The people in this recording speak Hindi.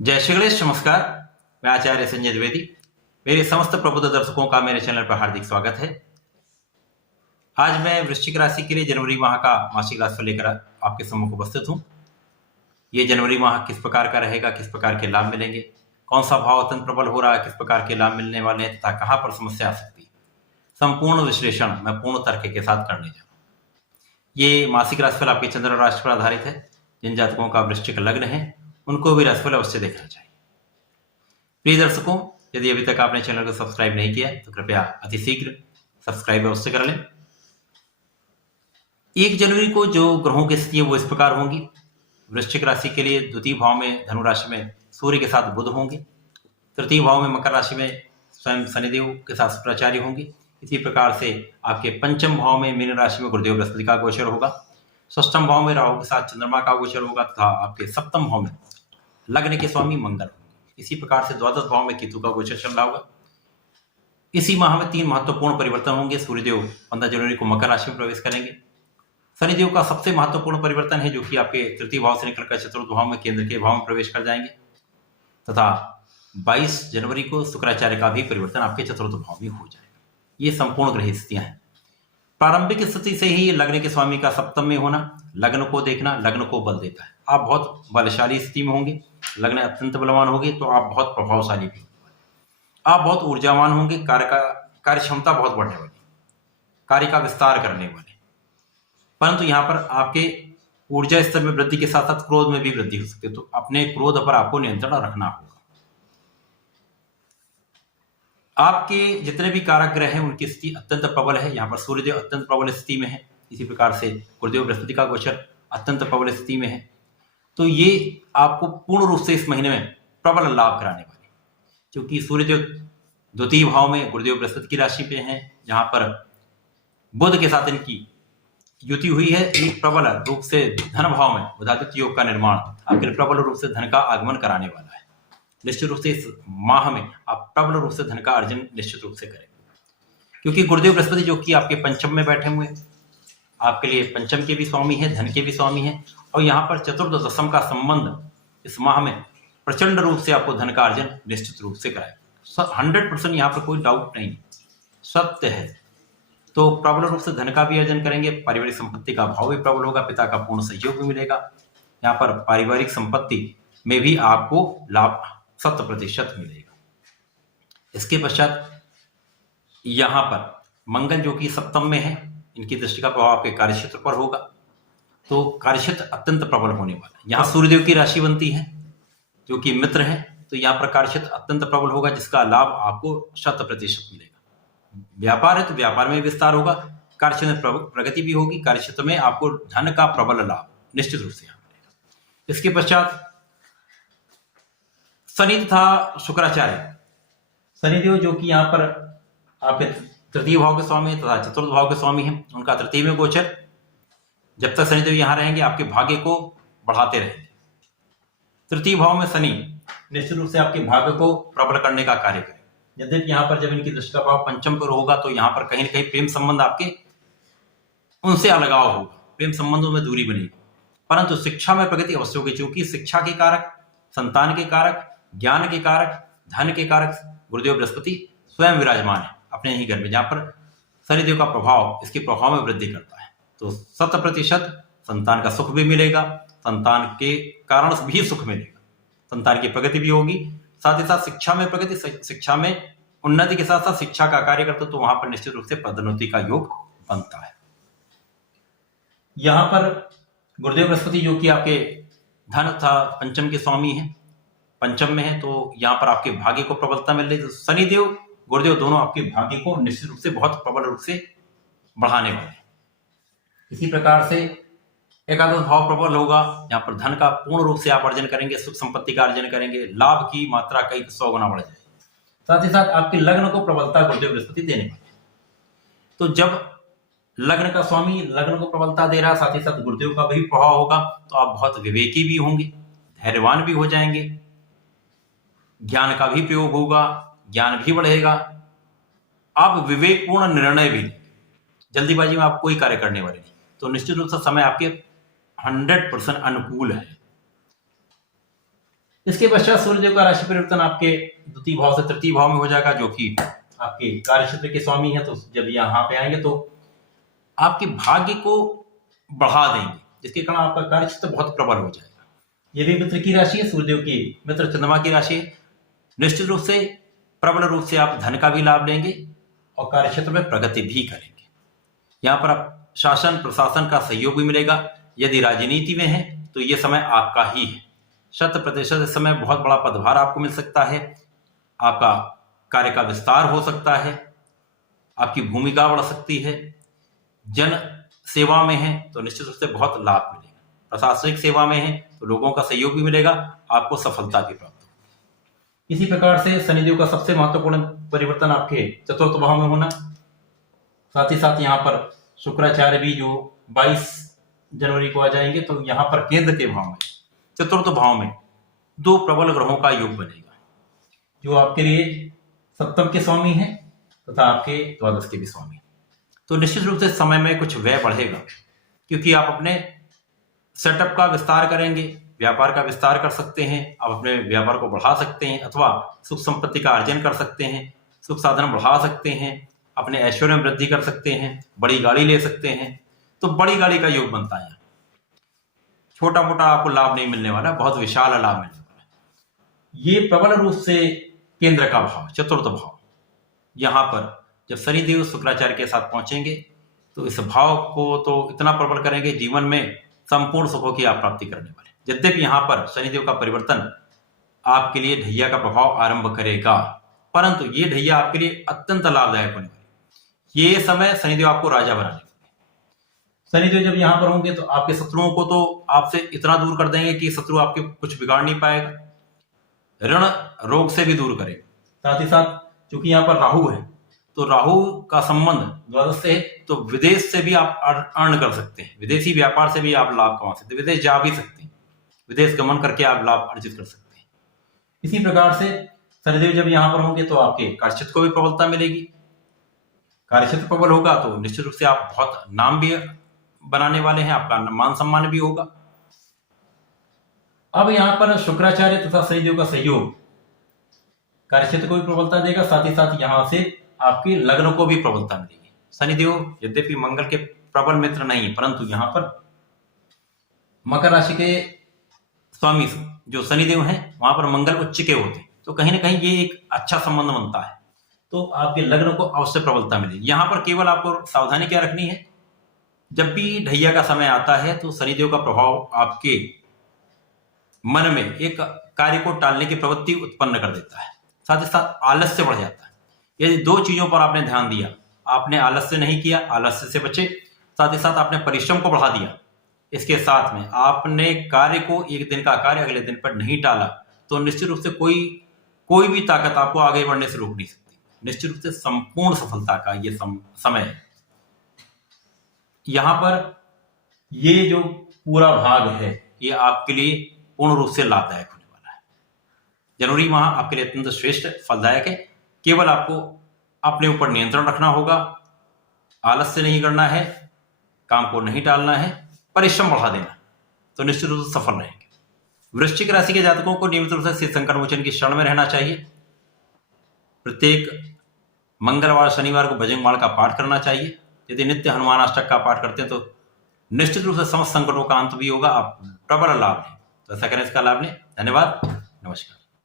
जय श्री गणेश। नमस्कार, मैं आचार्य संजय द्विवेदी। मेरे समस्त प्रबुद्ध दर्शकों का मेरे चैनल पर हार्दिक स्वागत है। आज मैं वृश्चिक राशि के लिए जनवरी माह का मासिक राशिफल लेकर आपके सम्मुख उपस्थित हूँ। ये जनवरी माह किस प्रकार का रहेगा, किस प्रकार के लाभ मिलेंगे, कौन सा भाव अत्यंत प्रबल हो रहा है, किस प्रकार के लाभ मिलने वाले हैं तथा कहाँ पर समस्या आ सकती है, संपूर्ण विश्लेषण मैं पूर्ण तर्क के साथ करने जा रहा हूँ। ये मासिक राशिफल आपके चंद्र राशि पर आधारित है। जिन जातकों का वृश्चिक लग्न है उनको भी राशिफल अवश्य देखना चाहिए। प्रिय दर्शकों, यदि अभी तक आपने चैनल को सब्सक्राइब नहीं किया तो कृपया अतिशीघ्र सब्सक्राइब अवश्य कर लें। 1 जनवरी को जो ग्रहों की स्थिति है वो इस प्रकार होंगी। वृश्चिक राशि के लिए द्वितीय भाव में धनु राशि में सूर्य के साथ बुध होंगे। तृतीय भाव में मकर राशि में स्वयं शनिदेव के साथ शुक्राचार्य होंगे। इसी प्रकार से आपके पंचम भाव में मीन राशि में गुरुदेव बृहस्पति का गोचर होगा। षष्ठम भाव में राहु के साथ चंद्रमा का गोचर होगा तथा आपके सप्तम भाव में लग्न के स्वामी मंगल होंगे। इसी प्रकार से द्वादश भाव में केतु का गोचर चल रहा होगा। इसी माह में 3 महत्वपूर्ण परिवर्तन होंगे। सूर्यदेव 15 जनवरी को मकर राशि में प्रवेश करेंगे। शनिदेव का सबसे महत्वपूर्ण परिवर्तन है जो कि आपके तृतीय भाव से निकलकर चतुर्थ भाव में केंद्र के भाव में प्रवेश कर जाएंगे तथा 22 जनवरी को शुक्राचार्य का भी परिवर्तन आपके चतुर्थ भाव में हो जाएगा। ये संपूर्ण ग्रह स्थितियां हैं। प्रारंभिक स्थिति से ही लग्न के स्वामी का सप्तम में होना, लग्न को देखना, लग्न को बल देता है। आप बहुत बलशाली स्थिति में होंगे। लग्न अत्यंत बलवान होगी तो आप बहुत प्रभावशाली भी होंगे। आप बहुत ऊर्जावान होंगे। कार्य क्षमता बहुत बढ़ने वाली, कार्य का विस्तार करने वाले। परंतु यहाँ पर आपके ऊर्जा स्तर में वृद्धि के साथ साथ क्रोध में भी वृद्धि हो सकती है, तो अपने क्रोध पर आपको नियंत्रण रखना होगा। आपके जितने भी कारक ग्रह हैं उनकी स्थिति अत्यंत प्रबल है। यहाँ पर सूर्यदेव अत्यंत प्रबल स्थिति में है। इसी प्रकार से गुरुदेव बृहस्पति का गोचर अत्यंत प्रबल स्थिति में है। तो ये आपको पूर्ण रूप से इस महीने में प्रबल लाभ कराने वाले, क्योंकि सूर्यदेव द्वितीय भाव में गुरुदेव बृहस्पति की राशि पे हैं, जहां पर बुध के साथ इनकी युति हुई है। एक प्रबल रूप से धन भाव में बुधादित्य योग का निर्माण आपके लिए प्रबल रूप से धन का आगमन कराने वाला है। निश्चित रूप से इस माह में आप प्रबल रूप से धन का अर्जन निश्चित रूप से करें, क्योंकि गुरुदेव बृहस्पति जो कि आपके पंचम में बैठे हुए आपके लिए पंचम के भी स्वामी है, धन के भी स्वामी है, और यहाँ पर चतुर्थ दशम का संबंध इस माह में प्रचंड रूप से आपको धन का अर्जन निश्चित रूप से कराएगा। 100% यहाँ पर कोई डाउट नहीं, सत्य है। तो प्रबल रूप से धन का भी अर्जन करेंगे। पारिवारिक संपत्ति का भाव भी प्रबल होगा। पिता का पूर्ण सहयोग भी मिलेगा। यहाँ पर पारिवारिक संपत्ति में भी आपको लाभ 100% मिलेगा। इसके पश्चात यहाँ पर मंगल जो कि सप्तम में है, इनकी दृष्टि का प्रभाव आपके कार्यक्षेत्र पर होगा, तो कार्यक्षेत्र अत्यंत प्रबल होने वाला है। यहाँ सूर्यदेव की राशि बनती है जो कि मित्र है, तो यहाँ पर कार्यक्षेत्र अत्यंत प्रबल होगा, जिसका लाभ आपको 100% मिलेगा। व्यापार है तो व्यापार में विस्तार होगा। कार्यक्षेत्र में प्रगति भी होगी। कार्यक्षेत्र में आपको धन का प्रबल लाभ निश्चित रूप से यहाँ मिलेगा। इसके पश्चात शनि तथा शुक्राचार्य, शनिदेव जो कि यहाँ पर आपके तृतीय भाव के स्वामी तथा चतुर्थ भाव के स्वामी हैं, उनका तृतीय में गोचर। जब तक शनिदेव यहाँ रहेंगे आपके भाग्य को बढ़ाते रहेंगे। तृतीय भाव में शनि निश्चित रूप से आपके भाग्य को प्रबल करने का कार्य करें। यद्यपि यहाँ पर जब इनकी दृष्टि का भाव पंचम पर होगा तो यहाँ पर कहीं ना कहीं प्रेम संबंध आपके उनसे अलगाव होगा, प्रेम संबंधों में दूरी बनेगी। परंतु शिक्षा में प्रगति अवश्य होगी, क्योंकि शिक्षा के कारक, संतान के कारक, ज्ञान के कारक, धन के कारक गुरुदेव बृहस्पति स्वयं विराजमान है अपने ही घर में, जहां पर शनिदेव का प्रभाव इसके प्रभाव में वृद्धि करता है। तो 100% संतान का सुख भी मिलेगा, संतान के कारण भी सुख मिलेगा, संतान की प्रगति भी होगी। साथ ही साथ शिक्षा में प्रगति, शिक्षा में उन्नति के साथ साथ शिक्षा का कार्य करते तो वहां पर निश्चित रूप से पदोन्नति का योग बनता है। यहाँ पर गुरुदेव बृहस्पति जो कि आपके धन तथा पंचम के स्वामी हैं, पंचम में है, तो यहाँ पर आपके भाग्य को प्रबलता मिल रही है। तो शनिदेव गुरुदेव दोनों आपके भाग्य को निश्चित रूप से बहुत प्रबल रूप से बढ़ाने वाले हैं। इसी प्रकार से एकादश भाव प्रबल होगा। यहाँ पर धन का पूर्ण रूप से आप अर्जन करेंगे, सुख संपत्ति का अर्जन करेंगे, लाभ की मात्रा कई 100 गुना बढ़ जाएगी। साथ ही साथ आपके लग्न को प्रबलता गुरुदेव बृहस्पति देने वाले हैं। तो जब लग्न का स्वामी लग्न को प्रबलता दे रहा है, साथ ही साथ गुरुदेव का भी प्रभाव होगा, तो आप बहुत विवेकी भी होंगे, धैर्यवान भी हो जाएंगे, ज्ञान का भी प्रयोग होगा, ज्ञान भी बढ़ेगा, आप विवेकपूर्ण निर्णय भी, जल्दीबाजी में आप कोई कार्य करने वाले नहीं। तो निश्चित रूप से समय आपके 100% अनुकूल है। इसके पश्चात सूर्यदेव का राशि परिवर्तन आपके द्वितीय भाव से तृतीय भाव में हो जाएगा, जो कि आपके कार्य क्षेत्र के स्वामी है। तो जब यहाँ पे आएंगे तो आपके भाग्य को बढ़ा देंगे, जिसके कारण आपका कार्य क्षेत्र बहुत प्रबल हो जाएगा। ये भी मित्र की राशि है, सूर्यदेव की मित्र चंद्रमा की राशि है। निश्चित रूप से प्रबल रूप से आप धन का भी लाभ लेंगे और कार्य क्षेत्र में प्रगति भी करेंगे। यहाँ पर आप शासन प्रशासन का सहयोग भी मिलेगा। यदि राजनीति में है तो ये समय आपका ही है। 100% इस समय बहुत बड़ा पदभार आपको मिल सकता है, आपका कार्य का विस्तार हो सकता है, आपकी भूमिका बढ़ सकती है। जन सेवा में है तो निश्चित रूप से बहुत लाभ मिलेगा। प्रशासनिक सेवा में है तो लोगों का सहयोग भी मिलेगा, आपको सफलता भी प्राप्त होगी। इसी प्रकार से शनिदेव का सबसे महत्वपूर्ण परिवर्तन आपके चतुर्थ भाव में होना, साथ ही साथ यहाँ पर शुक्राचार्य भी जो 22 जनवरी को आ जाएंगे, तो यहाँ पर केंद्र के भाव में चतुर्थ भाव में दो प्रबल ग्रहों का योग बनेगा, जो आपके लिए सप्तम के स्वामी हैं तथा आपके द्वादश के भी स्वामी। तो निश्चित रूप से समय में कुछ व्यय बढ़ेगा, क्योंकि आप अपने सेटअप का विस्तार करेंगे, व्यापार का विस्तार कर सकते हैं, आप अपने व्यापार को बढ़ा सकते हैं अथवा सुख संपत्ति का अर्जन कर सकते हैं, सुख साधन बढ़ा सकते हैं, अपने ऐश्वर्य में वृद्धि कर सकते हैं, बड़ी गाड़ी ले सकते हैं। तो बड़ी गाड़ी का योग बनता है। छोटा मोटा आपको लाभ नहीं मिलने वाला, बहुत विशाल लाभ मिलने वाला है। ये प्रबल रूप से केंद्र का भाव, चतुर्थ भाव, यहां पर जब शनिदेव शुक्राचार्य के साथ पहुंचेंगे तो इस भाव को तो इतना प्रबल करेंगे, जीवन में संपूर्ण सुखों की आप प्राप्ति करने वाले। यद्यपि यहाँ पर शनिदेव का परिवर्तन आपके लिए ढैया का प्रभाव आरंभ करेगा, परंतु ये ढैया आपके लिए अत्यंत लाभदायक होने वाली। ये समय शनिदेव आपको राजा बनाने वाले। शनिदेव जब यहाँ पर होंगे तो आपके शत्रुओं को तो आपसे इतना दूर कर देंगे कि शत्रु आपके कुछ बिगाड़ नहीं पाएगा, ऋण रोग से भी दूर करेगा। साथ ही साथ चूंकि यहाँ पर राहु है, तो राहु का संबंध द्वादश से है, तो विदेश से भी आप अर्न कर सकते हैं, विदेशी व्यापार से भी आप लाभ कमा सकते हैं, विदेश जा भी सकते हैं, विदेश गमन करके आप लाभ अर्जित कर सकते हैं। इसी प्रकार से शनिदेव जब यहाँ पर होंगे तो आपके कार्यक्षेत्र को भी प्रबलता मिलेगी। कार्यक्षेत्र प्रबल होगा तो निश्चित रूप से आप बहुत नाम भी बनाने वाले हैं, आपका मान सम्मान भी होगा। अब यहाँ पर शुक्राचार्य तथा शनिदेव का सहयोग कार्यक्षेत्र को भी प्रबलता देगा, साथ ही साथ यहाँ से आपके लग्न को भी प्रबलता मिलेगी। शनिदेव यद्यपि मंगल के प्रबल मित्र नहीं, परंतु यहाँ पर मकर राशि के स्वामी जो शनिदेव हैं वहां पर मंगल उच्च के होते हैं, तो कहीं ना कहीं ये एक अच्छा संबंध बनता है, तो आपके लग्न को अवश्य प्रबलता मिलेगी। यहाँ पर केवल आपको सावधानी क्या रखनी है, जब भी ढैया का समय आता है तो शनिदेव का प्रभाव आपके मन में एक कार्य को टालने की प्रवृत्ति उत्पन्न कर देता है, साथ ही साथ आलस्य बढ़ जाता है। यदि दो चीजों पर आपने ध्यान दिया, आपने आलस्य नहीं किया, आलस्य से बचे, साथ ही साथ आपने परिश्रम को बढ़ा दिया, इसके साथ में आपने कार्य को एक दिन का कार्य अगले दिन पर नहीं टाला, तो निश्चित रूप से कोई भी ताकत आपको आगे बढ़ने से रोक नहीं सकती। निश्चित रूप से संपूर्ण सफलता का ये समय है। यहां पर ये जो पूरा भाग है ये आपके लिए पूर्ण रूप से लाभदायक होने वाला है। जनवरी माह आपके लिए अत्यंत श्रेष्ठ फलदायक है। केवल आपको अपने ऊपर नियंत्रण रखना होगा, आलस्य नहीं करना है, काम को नहीं टालना है, परिश्रम बढ़ा देना, तो निश्चित रूप से सफल रहेंगे। वृश्चिक राशि के जातकों को नियमित रूप से शिव संकट मोचन की शरण में रहना चाहिए। प्रत्येक मंगलवार शनिवार को बजरंग बाण का पाठ करना चाहिए। यदि नित्य हनुमान अष्टक का पाठ करते हैं तो निश्चित रूप से समस्त संकटों का अंत भी होगा, आप प्रबल लाभ लें। तो ऐसा करें, इसका लाभ लें। धन्यवाद, नमस्कार।